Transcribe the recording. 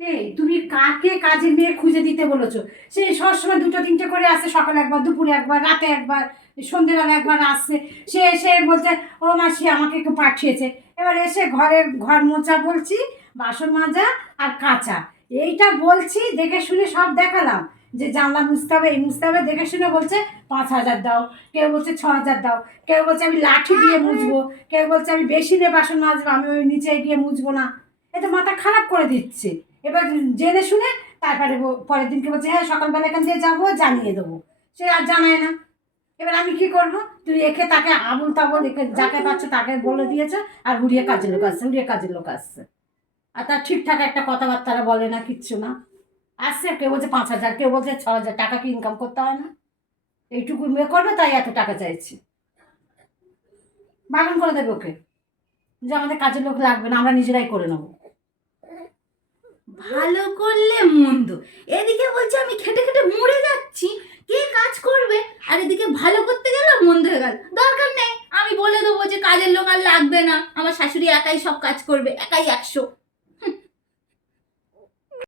এই তুমি কাকে কাজের মেয়ে খুঁজে দিতে বলেছো? সে সবসময় দুটো তিনটে করে আসে, সকালে একবার, দুপুরে একবার, রাতে একবার, সন্ধ্যেবেলা একবার আসছে। সে এসে বলছে ও মাসি আমাকে একটু পাঠিয়েছে। এবার এসে ঘর মোছা বলছি, বাসন মাজা আর কাচা, এইটা বলছি, দেখে শুনে সব দেখালাম যে জানলা মুছতে হবে, এই মুছতে হবে, দেখে শুনে বলছে 5,000 দাও, কেউ বলছে 6,000 দাও, কেউ বলছে আমি লাঠি দিয়ে মুছবো, কেউ বলছে আমি বেসিনে বাসন মাজবো, আমি ওই নিচে গিয়ে মুছবো না। এ তো মাথা খারাপ করে দিচ্ছে। এবার জেনে শুনে তারপরে পরের দিনকে বলছে হ্যাঁ সকালবেলা এখান দিয়ে যাবো, জানিয়ে দেবো। সে আর জানায় না। এবার আমি কি করবো? তুই একে তাকে আবুল তাবুল একে যাকে পাচ্ছে তাকে বলে দিয়েছে, আর হুড়িয়ে কাজের লোক আসছে, হুড়িয়ে কাজের লোক আসছে। আর তার ঠিকঠাক একটা কথাবার্তারা বলে না, কিচ্ছু না। আসছে, কেউ বলছে 5,000, কেউ বলছে 6,000 টাকা কি ইনকাম করতে হয় না? এইটুকু মেয়ে করবে তাই এত টাকা চাইছি। বারণ করে দেবে ওকে যে আমাদের কাজের লোক লাগবে না, আমরা নিজেরাই করে নেবো। ভালো করলে মন্দ, এদিকে বলছে আমি খেটে খেটে মরে যাচ্ছি, কে কাজ করবে, আর এদিকে ভালো করতে গেলে মন্দ হয়ে গেল। দরকার নেই, আমি বলে দেবো যে কাজের লোক আর লাগবে না, আমার শাশুড়ি একাই সব কাজ করবে, একাই 100।